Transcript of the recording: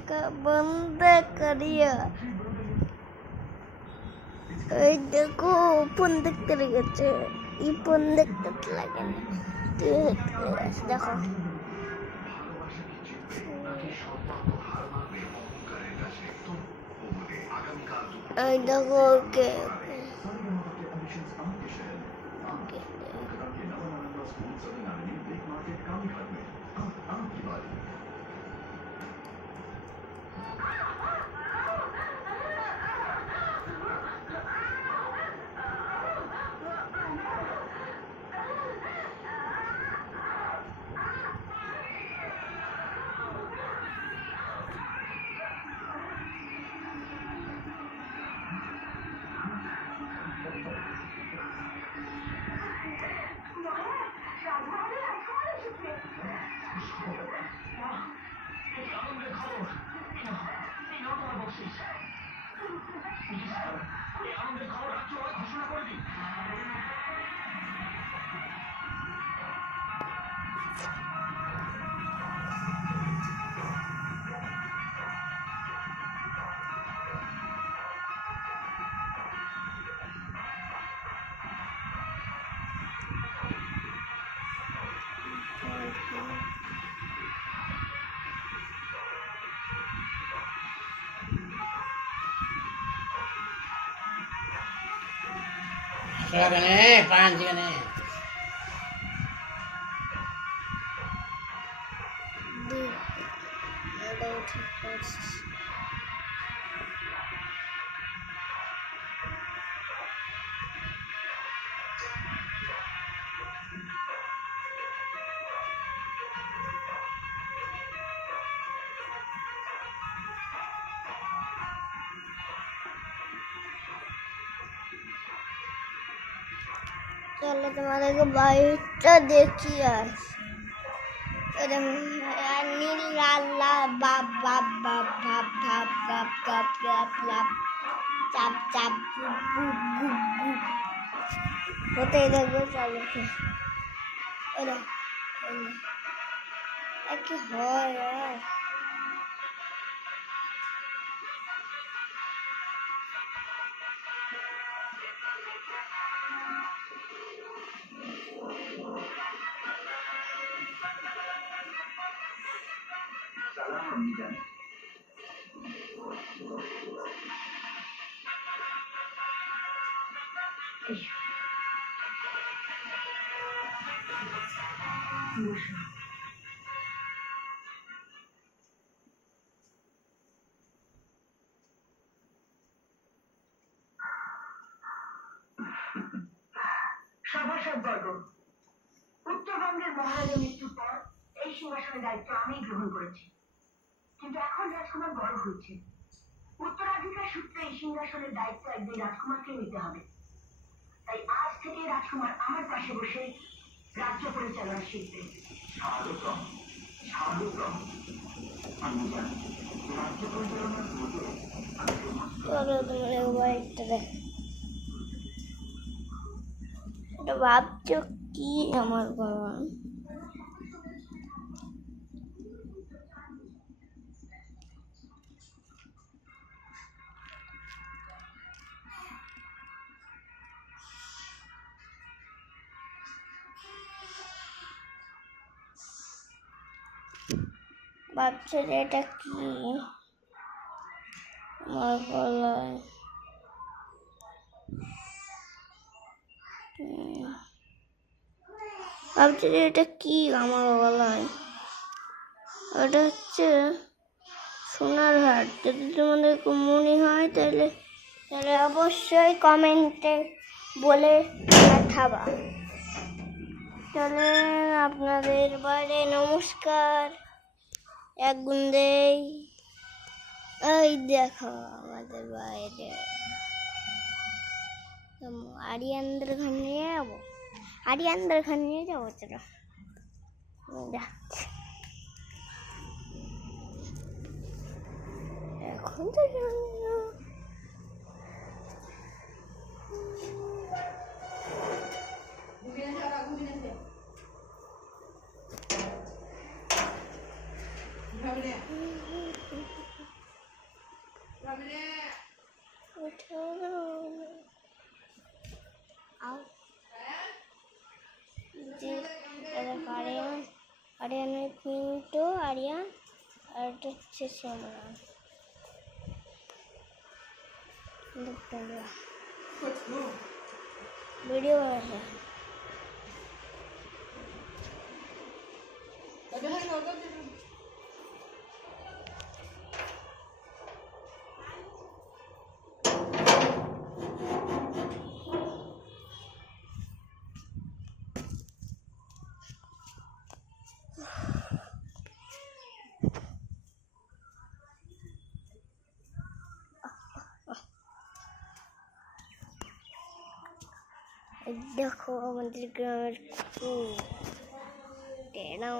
का बंद करिए। देखो फोन देखते লেগেছে এই ফোন দেখতে লাগে না দেখো এই দেখো ওকে पाँच जने चलो तुम्हारे को बाइटा देखी आज नील लाल लाल बाप बाप बाप बाप बाप बाप बाप बाप बाप चाप चाप होते इधर को चलो अरे क्या हो यार সভাসদবর্গ, উত্তরবঙ্গের মহারাজা মৃত্যুর পর এই সিংহাসনের দায়িত্ব আমি গ্রহণ করেছি, কিন্তু এখন রাজকুমার বড় হয়েছে। উত্তরাধিকার সূত্রে এই সিংহাসনের দায়িত্ব একদিন রাজকুমারকে নিতে হবে। তাই আজ থেকে রাজকুমার আমার পাশে বসে রাজ্য পরিচালনা শিখবে। স্বাগতম স্বাগতম। আমি জানি রাজ্য পরিচালনার মধ্যে ভাবছো কি আমার বাবা ভাবছো যে এটা কি আমার গলায় ভাবছি যে এটা কি আমার গলায় ওটা হচ্ছে সোনার হার। যদি তোমাদের মনে হয় তাহলে অবশ্যই কমেন্টে বলে পাঠাবা। তাহলে আপনাদের বাইরে নমস্কার এক গুন্দেই এই দেখো আমাদের বাইরে আরিয়ানদের ঘর নিয়ে যাবো আরিয়ানদের ঘর নিয়ে যাবো চলো এখন তো आओ जी आर्यन आर्यन में पिंटू आर्यन और अच्छे सोमरान वीडियो बना है देखो मंदिर ग्राउंड को टेढ़ा